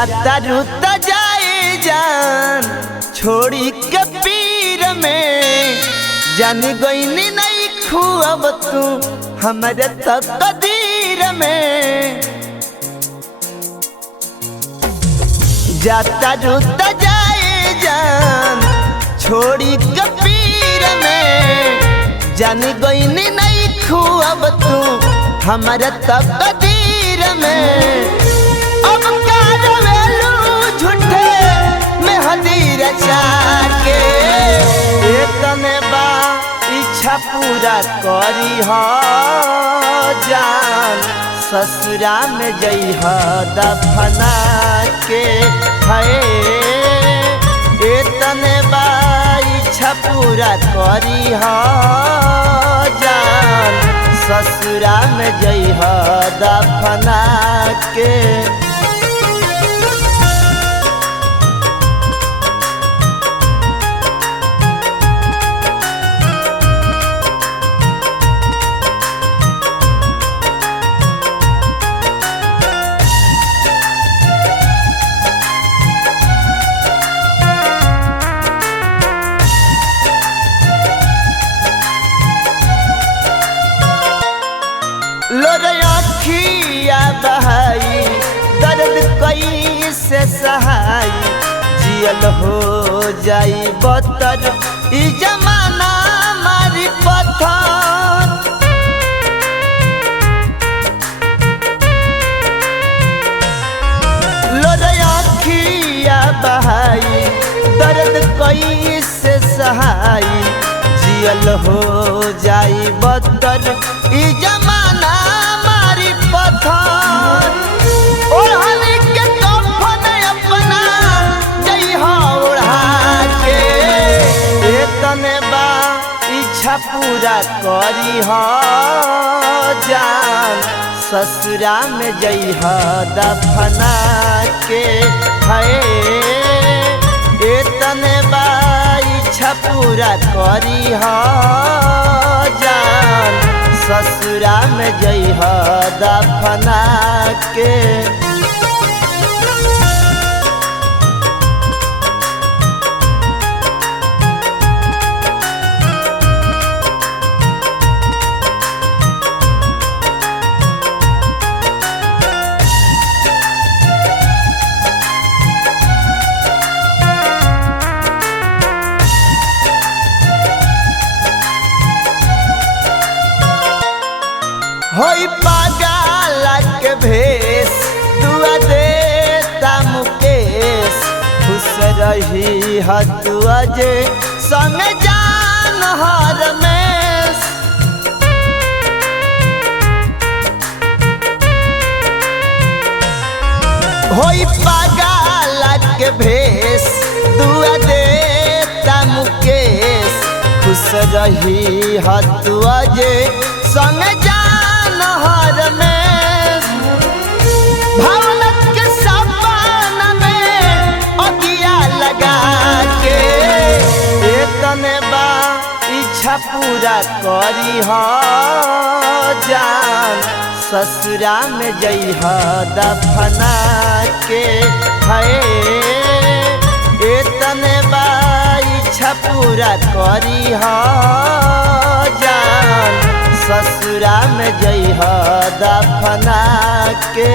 जाता रुता जाए जान छोड़ी के पीर में जान गईनी नहीं खुआब तू हमारे तकदीर में। जाता रुता जाए जान छोड़ी के पीर में जान गईनी नहीं खुआब तू हमारे तकदीर में। अब का रवेलू झूठे में हदीर चाके तने बा इच्छा पूरा करी हो जान ससुरा में जई हो दफना के है तने बा इच्छा पूरा करी हो जान ससुरा में जई हो दफना के। लोरे आँखिया बहाई दर्द कई से सहाई जियल हो जाई बतर ई जमाना मारी पत्थर। लोरे आँखिया बहाई दर्द कई से सहाई जियल हो जाई बतर ई जमाना मारी पत्थर। ओढ़नी के कफन अपना जइहा ओढ़ा के तने बा इच्छा पूरा करी हो जान ससुरा में जइहा दफना के है तने बा इच्छा पूरा करी हो जान ससुरा में जई हो दफना के। होई पागल के भेष दुआ देता मुकेश खुश रही हतुआ जे संग जान हर में। होई पागल के भेष दुआ देता मुकेश खुश रही हतुआ जे संग हर में। भवनत के सपना में अगिया लगा के तने बा इच्छा पूरा करी हो जान ससुरा में जई हो दफना के है तने बा इच्छा पूरा करी हो जान ससुरा में जई हो दफना के।